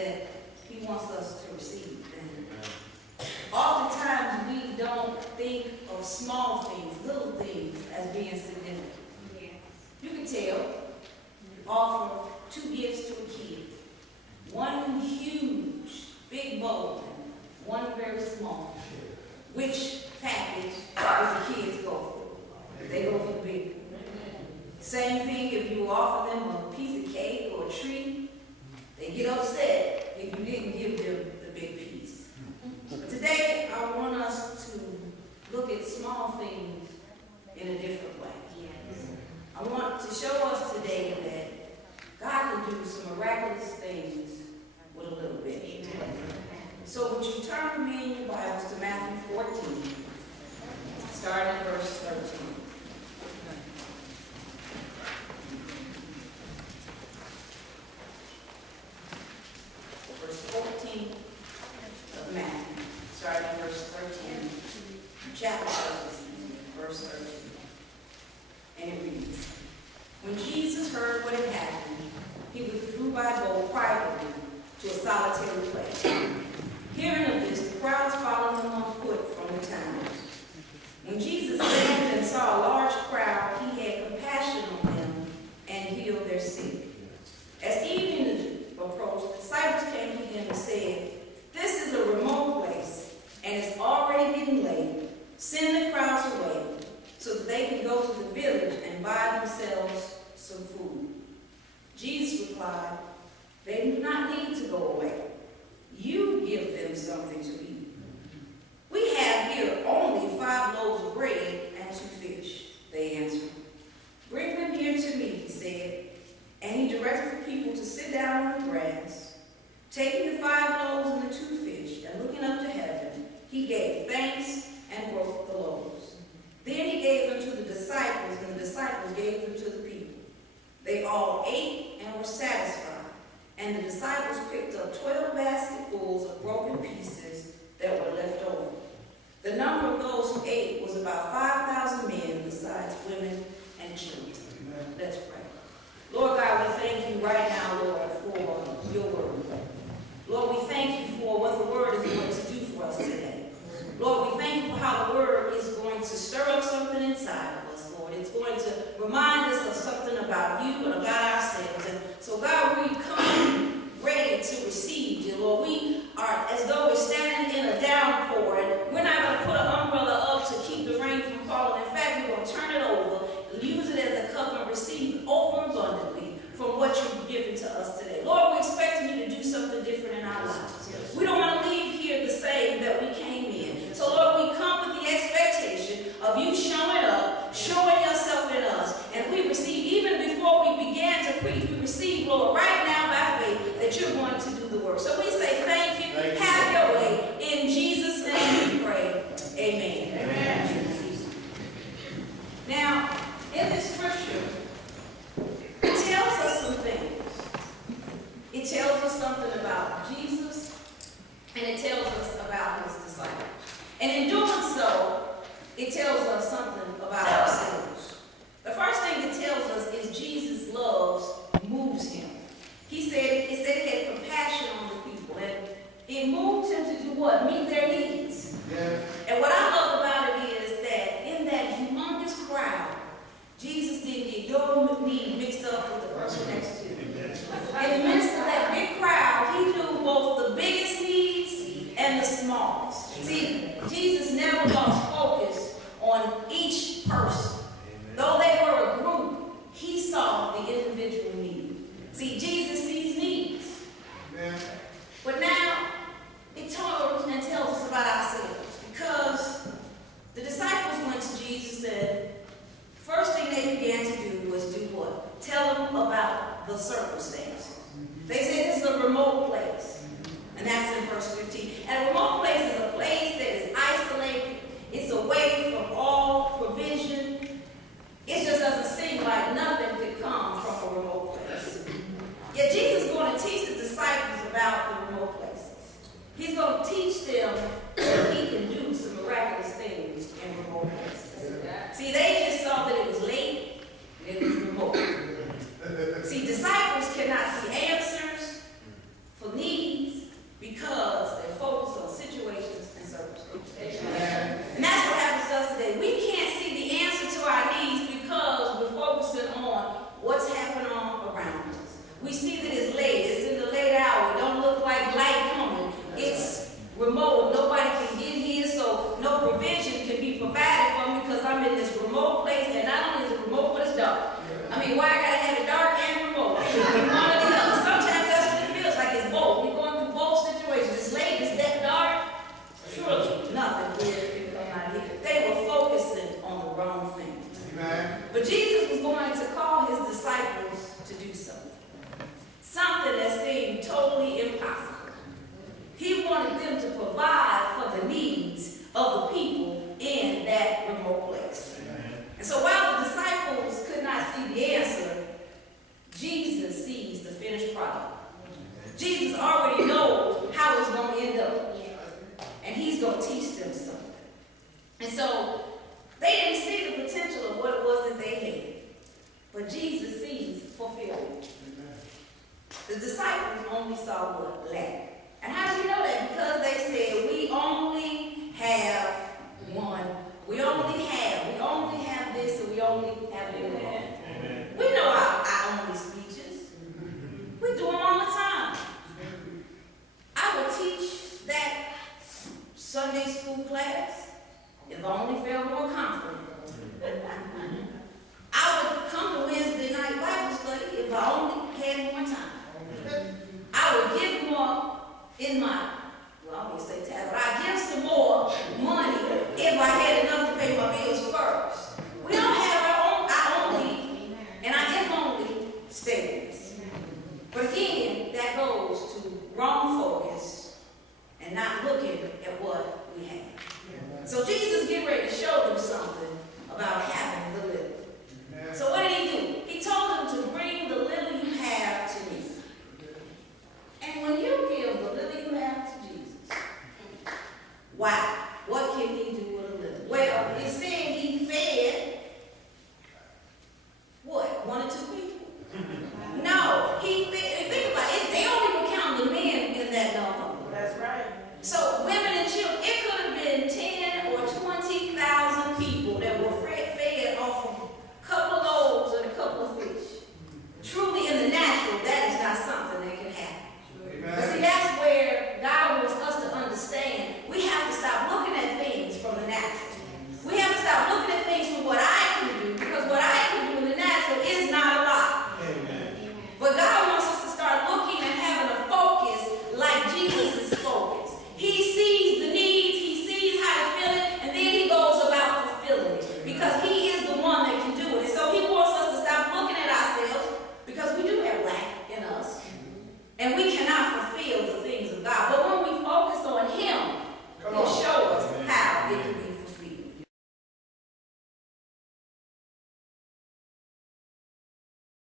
that he wants us to receive. And oftentimes we don't think of small things, little things, as being significant. Yes. You can tell, you offer 2 gifts to a kid. One huge, big bowl, and one very small. Which package does the kids go for? They go for the big one. Same thing if you offer them a piece of cake or a treat, they get upset if you didn't give them the big piece. But today, I want us to look at small things in a different way. Yes. I want to show us today that God can do some miraculous things with a little bit. Amen. So would you turn with me in your Bibles to Matthew 14, starting at verse 13. Verse 14 of Matthew, starting at verse 13, chapter 13, verse 13. And it reads, When Jesus heard what had happened, he withdrew by boat privately to a solitary place. Hearing of this, the crowds followed him on foot from the towns. When Jesus landed and saw a large crowd, he had compassion on them and healed their sick. As evening approached, the disciples came to him and said, This is a remote place, and it's already getting late. Send the crowds away so that they can go to the village and buy themselves some food. Jesus replied, They do not need to go away. You give them something to eat. We have here only 5 loaves of bread and 2 fish, they answered. Bring them here to me, he said. And he directed the people to sit down on the grass. Taking the 5 loaves and the 2 fish, and looking up to heaven, he gave thanks and broke the loaves. Then he gave them to the disciples, and the disciples gave them to the people. They all ate and were satisfied. And the disciples picked up 12 basketfuls of broken pieces that were left over. The number of those who ate was about 5,000 men, besides women and children. Let's pray. Lord God, we thank you right now, Lord, for your word. Lord, we thank you for what the word is going to do for us today. Lord, we thank you for how the word is going to stir up something inside of us, Lord. It's going to remind us of something about you and about ourselves. And so, God, we come ready to receive you, Lord. We are as though we're standing in a downpour, and we're not going to put an umbrella up to keep the rain from falling. In fact, we're going to turn it over, use it as a cup, and receive overabundantly from what you've given to us today. Lord, we're expecting you to do something different in our lives. We don't want to leave here the same that we came in. So, Lord, we come with the expectation of you showing up, showing yourself in us, and we receive, even before we began to preach, we receive, Lord, right now by faith that you're going to do the work. So we say thank you. Have your way. In Jesus' name we pray. Amen. Amen. Now, in this scripture, it tells us some things. It tells us something about Jesus, and it tells us about his disciples. And in doing so, it tells us something about ourselves. The first thing it tells us is Jesus' love moves him. It said he had compassion on the people, and it moved him to do what? Meet their needs. Yeah. And what I love about it is that in that humongous crowd, Jesus didn't get your need mixed up with the person next to you. In the midst of that big crowd, he knew both the biggest needs and the smallest. See, Jesus never lost focus on each person. Though they were a group, he saw the individual need. See, Jesus sees needs. But now, it tells us about ourselves, because the disciples went to Jesus, and first thing they began to do was do what? Tell him about the circumstances. They said this is a remote place, and that's in verse 15. And a remote place is a place that And so they didn't see the potential of what it was that they had. But Jesus sees fulfillment. The disciples only saw what? Lack. And how do you know that? Because they said, we only have one. We only have this, and we only have that. We know our only speeches. We do them all the time. I would teach that Sunday school class if I only felt more confident. I would come to Wednesday night Bible study if I only had more time. I would give more in my